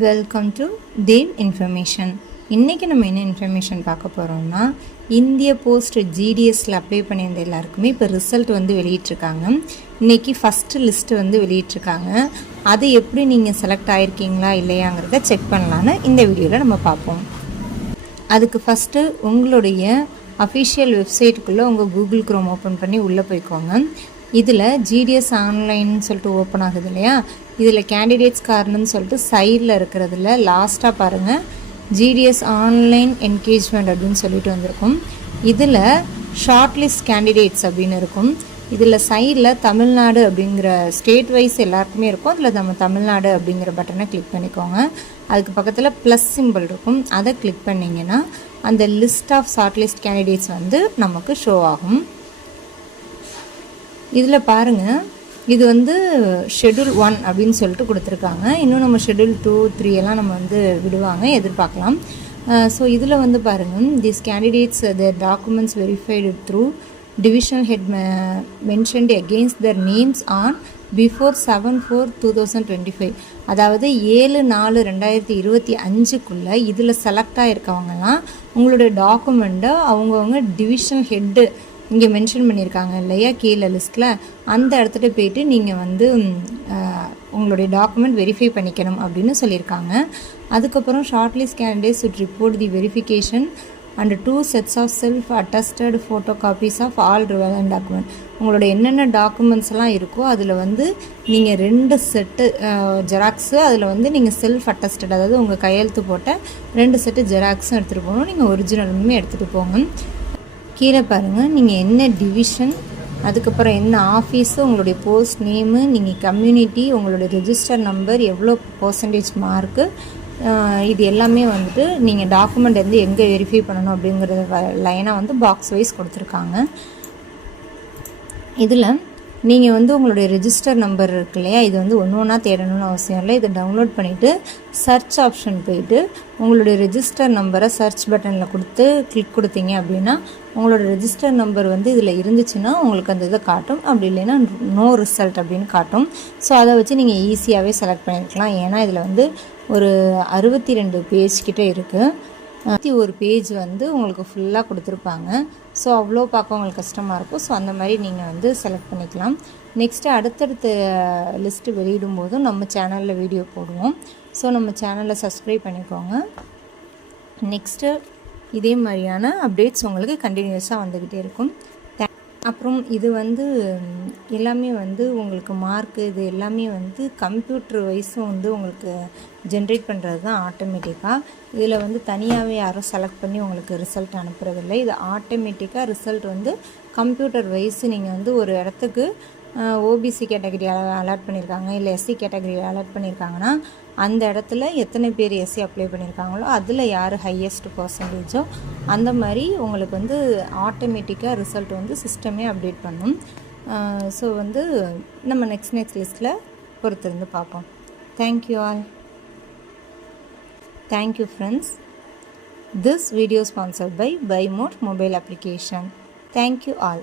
Welcome to Dev information. இன்றைக்கி நம்ம என்ன இன்ஃபர்மேஷன் பார்க்க போகிறோம்னா, இந்திய போஸ்ட் ஜிடிஎஸில் அப்ளை பண்ணியிருந்த எல்லாருக்குமே இப்போ ரிசல்ட் வந்து வெளியிட்ருக்காங்க. இன்றைக்கி ஃபஸ்ட்டு லிஸ்ட்டு வந்து வெளியிட்ருக்காங்க. அது எப்படி நீங்கள் செலக்ட் ஆகிருக்கீங்களா இல்லையாங்கிறத செக் பண்ணலான்னு இந்த வீடியோவில் நம்ம பார்ப்போம். அதுக்கு ஃபஸ்ட்டு உங்களுடைய அஃபிஷியல் வெப்சைட்டுக்குள்ளே உங்கள் கூகுள் க்ரோம் ஓப்பன் பண்ணி உள்ளே போய்க்கோங்க. இதில் ஜிடிஎஸ் ஆன்லைன்னு சொல்லிட்டு ஓப்பன் ஆகுது இல்லையா, இதில் கேண்டிடேட்ஸ் கார்டுன்னு சொல்லிட்டு சைடில் இருக்கிறதுல லாஸ்ட்டாக பாருங்கள் ஜிடிஎஸ் ஆன்லைன் என்கேஜ்மெண்ட் அப்படின்னு சொல்லிட்டு வந்திருக்கும். இதில் ஷார்ட் லிஸ்ட் கேண்டிடேட்ஸ் அப்படின்னு இருக்கும். இதில் சைடில் தமிழ்நாடு அப்படிங்கிற ஸ்டேட் வைஸ் எல்லாருக்குமே இருக்கும். அதில் நம்ம தமிழ்நாடு அப்படிங்கிற பட்டனை கிளிக் பண்ணிக்கோங்க. அதுக்கு பக்கத்தில் ப்ளஸ் சிம்பிள் இருக்கும், அதை கிளிக் பண்ணிங்கன்னா அந்த list of short list candidates வந்து நமக்கு ஷோ ஆகும். இதில் பாருங்கள், இது வந்து ஷெட்யூல் 1 அப்படின்னு சொல்லிட்டு கொடுத்துருக்காங்க. இன்னும் நம்ம ஷெட்யூல் 2, 3 எல்லாம் நம்ம வந்து விடுவாங்க, எதிர்பார்க்கலாம். ஸோ இதில் வந்து பாருங்கள், this candidates their documents verified through divisional head mentioned against their names on before 7/4/2025. அதாவது 7/4/2025க்குள்ளே இதில் செலக்ட் ஆகிருக்கவங்கலாம் உங்களுடைய டாக்குமெண்ட்டை அவங்கவுங்க டிவிஷனல் ஹெட்டு இங்கே மென்ஷன் பண்ணியிருக்காங்க இல்லையா கீழே லிஸ்ட்டில், அந்த இடத்துல போய்ட்டு நீங்கள் வந்து உங்களுடைய டாக்குமெண்ட் வெரிஃபை பண்ணிக்கணும் அப்படின்னு சொல்லியிருக்காங்க. அதுக்கப்புறம் short list candidates should report the verification and 2 sets of self-attested photocopies of all relevant document. உங்களோட என்னென்ன டாக்குமெண்ட்ஸ் எல்லாம் இருக்கோ அதில் வந்து நீங்கள் 2 செட்டு ஜெராக்ஸு, அதில் வந்து நீங்கள் செல்ஃப் அட்டஸ்டட், அதாவது உங்கள் கையெழுத்து போட்ட 2 செட்டு ஜெராக்ஸும் எடுத்துகிட்டு போகணும். நீங்கள் ஒரிஜினலுமே எடுத்துகிட்டு போங்க. கீழே பாருங்கள், நீங்கள் என்ன டிவிஷன், அதுக்கப்புறம் என்ன ஆஃபீஸு, உங்களுடைய போஸ்ட் நேமு, நீங்கள் கம்யூனிட்டி, உங்களுடைய ரெஜிஸ்டர் நம்பர், எவ்வளோ பர்சன்டேஜ் மார்க்கு, இது எல்லாமே வந்துட்டு நீங்கள் டாக்குமெண்ட் வந்து எங்கே வெரிஃபை பண்ணணும் அப்படிங்கிறத லைனாக வந்து பாக்ஸ் வைஸ் கொடுத்துருக்காங்க. இதில் நீங்கள் வந்து உங்களுடைய ரெஜிஸ்டர் நம்பர் இருக்கு இல்லையா, இது வந்து ஒன்று ஒன்றா தேடணும்னு அவசியம் இல்லை. இதை டவுன்லோட் பண்ணிவிட்டு சர்ச் ஆப்ஷன் போயிட்டு உங்களுடைய ரெஜிஸ்டர் நம்பரை சர்ச் பட்டனில் கொடுத்து கிளிக் கொடுத்தீங்க அப்படின்னா உங்களோட ரெஜிஸ்டர் நம்பர் வந்து இதில் இருந்துச்சுன்னா உங்களுக்கு அந்த இதை காட்டும். அப்படி இல்லைன்னா நோ ரிசல்ட் அப்படின்னு காட்டும். ஸோ அதை வச்சு நீங்கள் ஈஸியாகவே செலக்ட் பண்ணியிருக்கலாம். ஏன்னா இதில் வந்து ஒரு 62 பேஜ் கிட்டே இருக்குது. 1 பேஜ் வந்து உங்களுக்கு ஃபுல்லாக கொடுத்துருப்பாங்க. ஸோ அவ்வளோ பார்க்க உங்களுக்கு கஷ்டமாக இருக்கும். ஸோ அந்த மாதிரி நீங்கள் வந்து செலக்ட் பண்ணிக்கலாம். நெக்ஸ்ட்டு அடுத்தடுத்த லிஸ்ட்டு வெளியிடும் போதும் நம்ம சேனலில் வீடியோ போடுவோம். ஸோ நம்ம சேனலை சப்ஸ்கிரைப் பண்ணிக்கோங்க. நெக்ஸ்ட்டு இதே மாதிரியான அப்டேட்ஸ் உங்களுக்கு கண்டினியூஸாக வந்துக்கிட்டே இருக்கும். அப்புறம் இது வந்து எல்லாமே வந்து உங்களுக்கு மார்க்கு, இது எல்லாமே வந்து கம்ப்யூட்டர் வைஸும் வந்து உங்களுக்கு ஜென்ரேட் பண்ணுறது தான் ஆட்டோமேட்டிக்காக. இதில் வந்து தனியாகவே யாரும் செலக்ட் பண்ணி உங்களுக்கு ரிசல்ட் அனுப்புறதில்லை. இது ஆட்டோமேட்டிக்காக ரிசல்ட் வந்து கம்ப்யூட்டர் வைஸ் நீங்கள் வந்து ஒரு இடத்துக்கு ஓபிசி கேட்டகரி அலாட் பண்ணியிருக்காங்க, இல்லை எஸ்சி கேட்டகரி அலாட் பண்ணியிருக்காங்கன்னா அந்த இடத்துல எத்தனை பேர் எஸ்சி அப்ளை பண்ணியிருக்காங்களோ அதில் யார் ஹையஸ்ட் பர்சன்டேஜோ அந்த மாதிரி உங்களுக்கு வந்து ஆட்டோமேட்டிக்காக ரிசல்ட் வந்து சிஸ்டமே அப்டேட் பண்ணும். ஸோ வந்து நம்ம நெக்ஸ்ட் லிஸ்ட்டில் பொறுத்திருந்து பார்ப்போம். Thank you all. Thank you friends. This video sponsored by BuyMote mobile application. Thank you all.